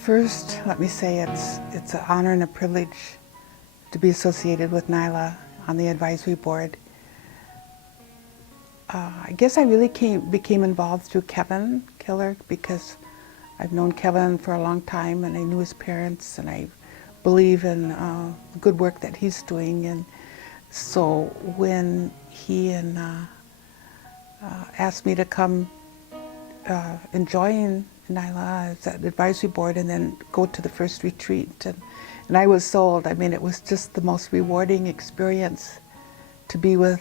first, let me say it's an honor and a privilege to be associated with NYLA on the advisory board. I guess I really became involved through Kevin Killer because I've known Kevin for a long time and I knew his parents and I believe in the good work that he's doing. And so when he asked me to come and join NYLA as an advisory board and then go to the first retreat, and I was sold. I mean, it was just the most rewarding experience to be with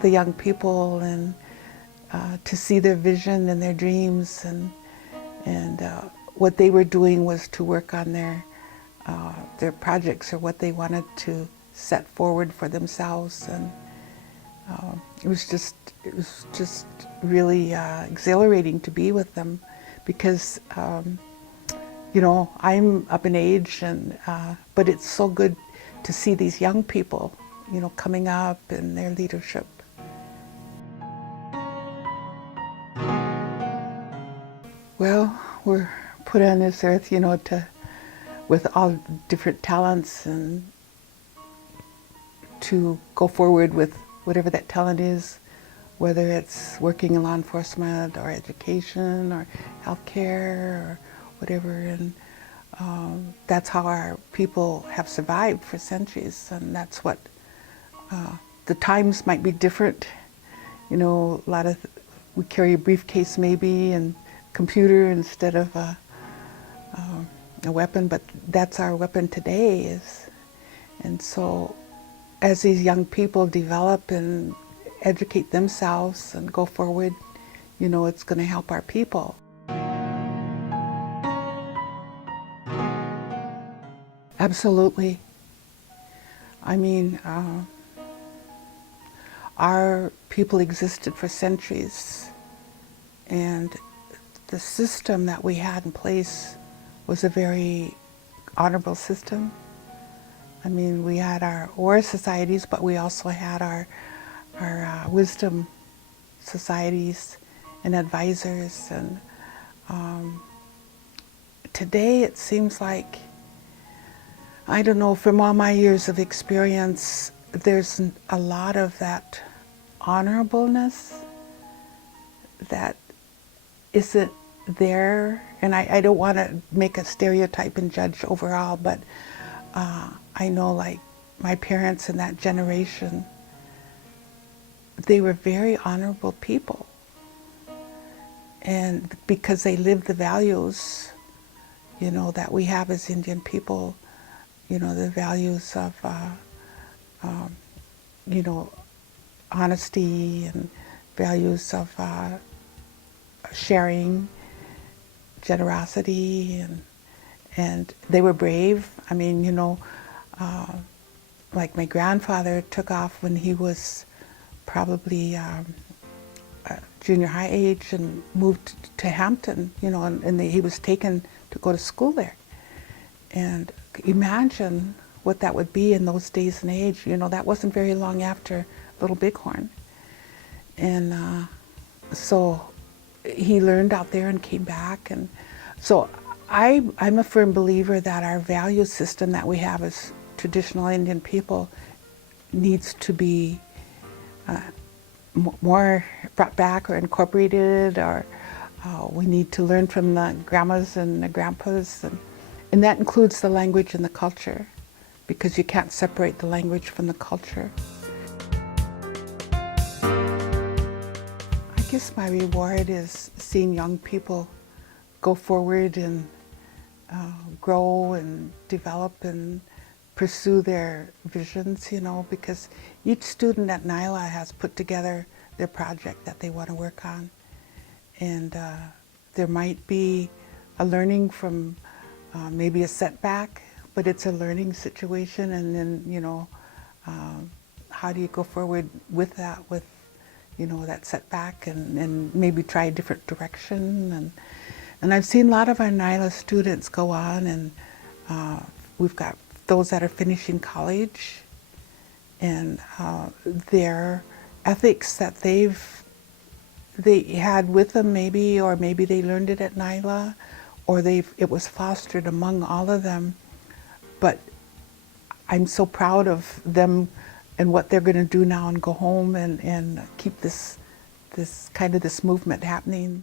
the young people and to see their vision and their dreams, and what they were doing was to work on their projects or what they wanted to set forward for themselves. And it was just really exhilarating to be with them because you know, I'm up in age, and but it's so good to see these young people, you know, coming up in their leadership. Well, we're put on this earth, you know, with all different talents and to go forward with whatever that talent is, whether it's working in law enforcement or education or healthcare or whatever. And that's how our people have survived for centuries, and that's what the times might be different. You know, we carry a briefcase maybe and computer instead of a weapon, but that's our weapon today. And so as these young people develop and educate themselves and go forward, you know, it's going to help our people. Absolutely. I mean, our people existed for centuries, and the system that we had in place was a very honorable system. I mean, we had our war societies, but we also had our wisdom societies and advisors. And today it seems like, I don't know, from all my years of experience, there's a lot of that honorableness that isn't there. And I don't want to make a stereotype and judge overall, but I know, like, my parents in that generation, they were very honorable people. And because they lived the values, you know, that we have as Indian people, you know, the values of, you know, honesty and values of sharing, generosity, and they were brave. I mean, you know, like my grandfather took off when he was probably junior high age and moved to Hampton, you know, and he was taken to go to school there. And imagine what that would be in those days and age. You know, that wasn't very long after Little Bighorn. And so he learned out there and came back. And so I'm a firm believer that our value system that we have as traditional Indian people needs to be more brought back or incorporated, or we need to learn from the grandmas and the grandpas, and that includes the language and the culture, because you can't separate the language from the culture. I guess my reward is seeing young people go forward and grow and develop and pursue their visions, you know, because each student at NYLA has put together their project that they want to work on. And there might be a learning from maybe a setback, but it's a learning situation. And then, you know, how do you go forward with that, with, you know, that setback, and maybe try a different direction. And I've seen a lot of our NYLA students go on, and we've got those that are finishing college, and their ethics that they had with them maybe, or maybe they learned it at NYLA, or it was fostered among all of them. But I'm so proud of them and what they're going to do now and go home and keep this movement happening.